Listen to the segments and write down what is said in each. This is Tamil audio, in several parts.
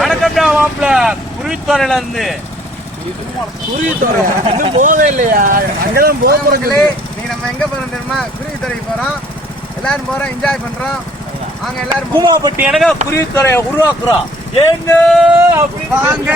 வணக்கம்டா மாப்பிள குருவித்துறையில இருந்து இன்னும் போதே இல்லையா? அங்கதான் போக போறீங்களே நீ நம்ம எங்க போறோம் தெரியுமா? குருவித்துறைக்கு போறோம். எல்லாரும் போறோம் என்ஜாய் பண்றோம். வாங்க எல்லாரும் போறோம். கூமாப்பட்டி எனக்கு குருவித்துறையை உருவாக்குறோம். ஏங்க அப்படின்னு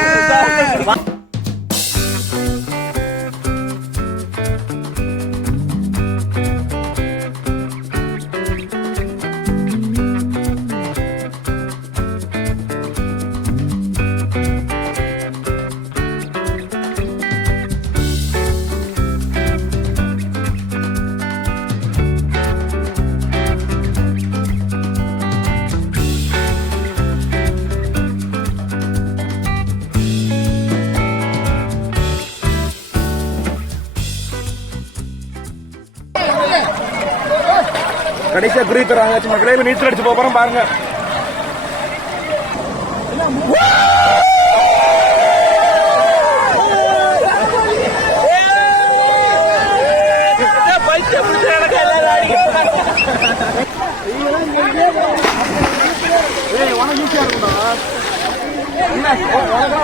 கடைசியா குறி தராங்க சும்மா கிளையில நீச்சல் அடிச்சு போறோம் பாருங்க.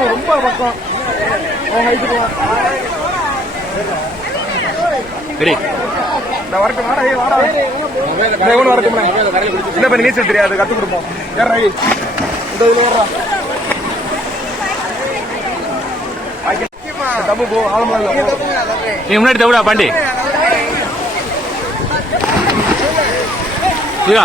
ரொம்ப பக்கம். வா. நான் வரட்டும் வாடா ஏய் வாடா. நான் இவனு வரட்டும் என்ன பண்ணி நீச்சல் தெரியாது கத்து கொடுப்போம். இந்த இதுல போ ஆழமா இல்ல போ. நீ முன்னாடி தவிடா பாண்டி. இதா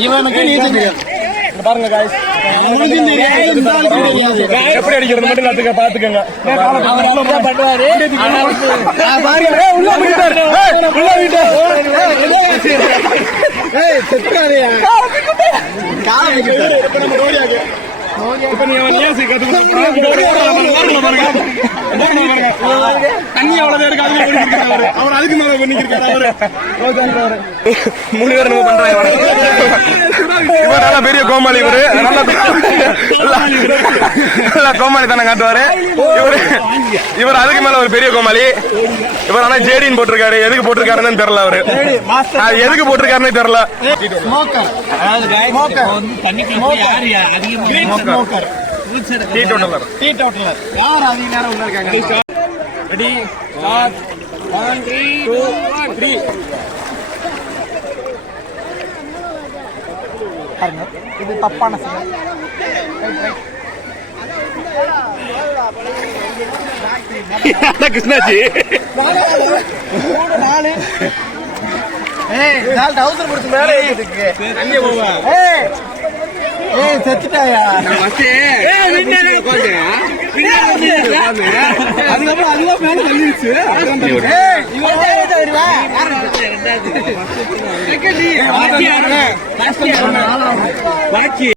இவனுக்கு நீச்சல் தெரியாது. பாருங்க. எப்படி அடிக்கிறது? மட்டும் கத்துக்க பாத்துக்கங்க. பண்ணுவாரு. உள்ள ஏய், உள்ள வைக்கிட்டாரு இப்ப தண்ணி அவ்வளவு இருக்கு அதுல பண்ணிருக்காரு அவர் அதுக்கு மேல பண்ணிருக்காரு அவரு. ரோஜான்றவரு மூணு பேர் நம்ம பண்றாங்க இவர். நல்ல பெரிய கோமாளி இவரு. நல்ல நல்ல கோமாளி தானே காட்டுவாரு. இவரு இவர் அதுக்கு மேல ஒரு பெரிய கோமாளி. இவர் ஆனா ஜேடின்னு போட்டிருக்காரு. எதுக்கு போட்டிருக்காருன்னு தெரியல அவரு. அது எதுக்கு போட்டிருக்காருன்னு தெரியல. தண்ணிக்குள்ள யாரு அதிகமாக டீ டோட்டலர் டீட் அவுட்ல யார் அதிக நேரம் உள்ள இருக்காங்க? Ready start one three two three பாருங்க இது தப்பான செயல் கிருஷ்ணாஜி. மூணு நாலு. ஏய் நாலு டவுசர் முடிச்சு மேலே ஏறிட்டு ஏய் ஏய் செத்துட்டாயா? அதுக்கப்புறம் அதுவா மேல பாக்கி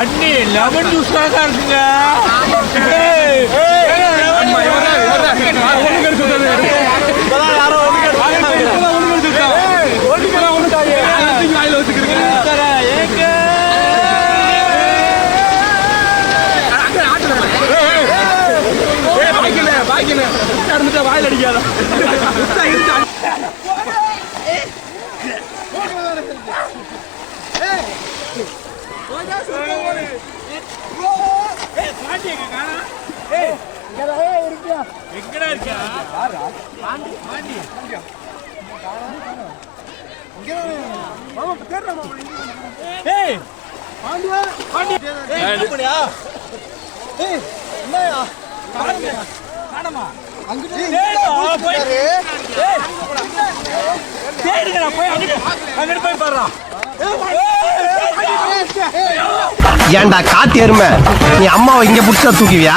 தண்ணி லெமன் ஜூஸ் தான் இருக்குங்க ஏய், ஏய், ஏன்டா காத்து எருமை? நீ அம்மாவை இங்க புடிச்சா தூக்குவியா?